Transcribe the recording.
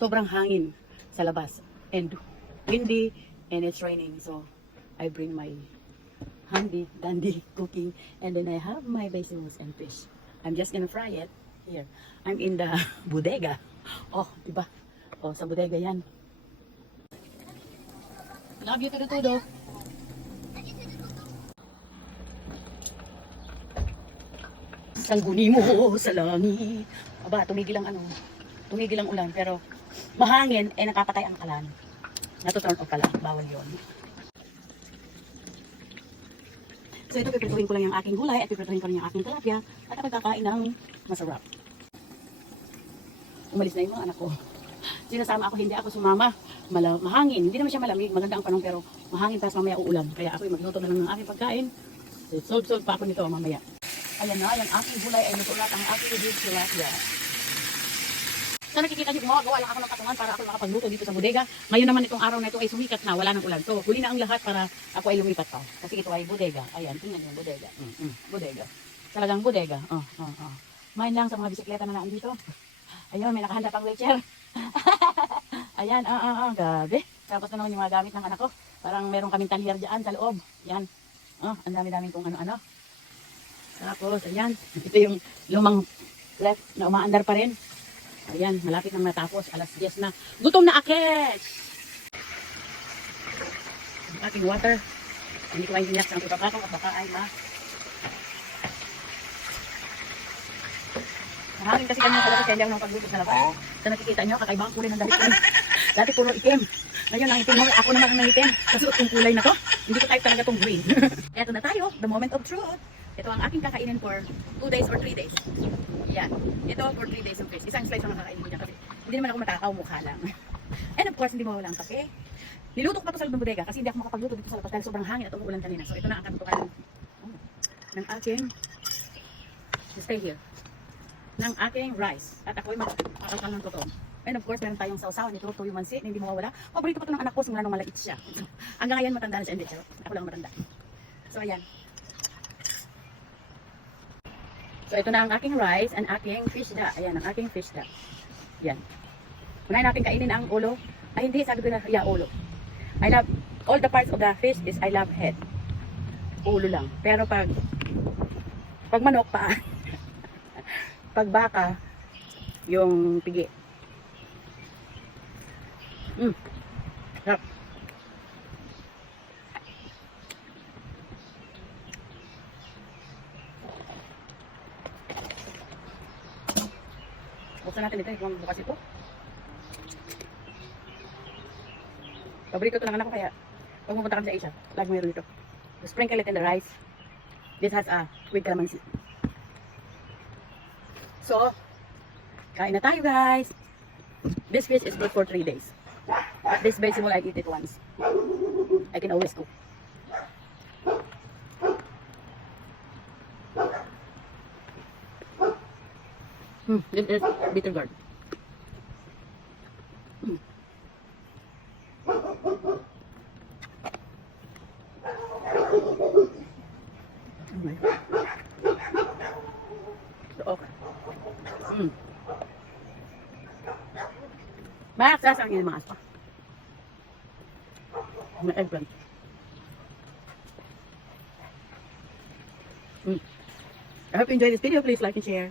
sobrang hangin sa labas and windy and it's raining, so I bring my handy dandy cooking, and then I have my vegetables and fish. I'm just gonna fry it here. I'm in the bodega. Oh, diba? Oh, sa bodega yan. Love you to the todo. Sangguni mo sa langit. Aba, tumigil ang ulan, pero mahangin, eh nakapatay ang kalan. Nato-turn off pala, bawal yon. So ito, piprituhin ko lang yung aking gulay at piprituhin ko rin yung aking tilapia at ako kakain ng masarap. Umalis na yung mga anak ko. Sinasama ako, hindi ako sumama. Mahangin, hindi naman siya malamig, maganda ang panahon, pero mahangin, tapos mamaya uulan. Kaya ako magluto na lang ng aking pagkain. Solve pa ako nito mamaya. Ayan na, yung aking gulay ay luto lahat ang aking beef tilapia. So nakikita niyo, gumagawa lang ako ng katungan para ako makapagluto dito sa bodega. Ngayon naman itong araw na ito ay sumikat na, wala nang ulan. So huli na ang lahat para ako ay lumipat pa. Kasi ito ay bodega. Ayan, tingnan niyo, bodega. Bodega. Talagang bodega. Main lang sa mga bisikleta na nandito. Ayun, may nakahanda pang wheelchair. Ayan, gabi. Tapos na naman yung mga gamit ng anak ko. Parang meron kaming talyer dyan sa loob. Yan. Ang dami-dami kung ano-ano. Tapos, ayan. Ito yung lumang left na umaandar pa rin. Ayan, malapit nang natapos. Alas 10 na. Gutom na Akes! Ang aking water. Hindi ko maintindihan sa ang ipapakong at baka ay mahangin kasi kanya talaga kaya lang ng pagluto sa labas. So nakikita nyo, kakaiba ang kulay ng dahil ko. Dati puro itim. Ngayon, ang itim mo, ako naman ang nangitim. Kasuot kong kulay na to. Hindi ko type talaga tong green. Eto na tayo, the moment of truth. Ito ang aking kakainin for 2 days or 3 days. Yan. Ito for 3 days of fish. Isang slice ang kakainin ko dyan kasi hindi naman ako matakaw, mukha lang. And of course, hindi mawala ang kape. Niluto ko pa ito sa loob ng bodega kasi hindi ako makapagluto dito sa labas dahil sobrang hangin at umuulan kanina. So ito na ang katutukan ng aking stay here. Ng aking rice. At ako'y makakal ng totoo. And of course, meron tayong sausawan nito, tuyo mansi, na hindi mawawala. Paborito pa ito ng anak ko simula nung malait siya. Hanggang ngayon matanda na siya, hindi. Ako lang matanda. So ayan. So ito na ang aking rice and aking fish da. Ayan, ang aking fish da. Yan. Unahin natin kainin ang ulo. Ay hindi, sabi ko na, ulo. I love, all the parts of the fish is I love head. Ulo lang. Pero pag manok, paa. Pag baka, yung pigi. Sarap. Buksan natin ito, kung bukas ito. Paborito ito ng anak ko, kaya pag pupunta kami sa Asia, lagi mayroon ito. Sprinkle it in the rice. This has a sweet calamansi. So, kain na tayo guys. This fish is good for 3 days. But this vegetable, I eat it once. I can always cook. This is bitter gourd. Max, sasang yung mga aspa. May eggplant. I hope you enjoyed this video. Please like and share.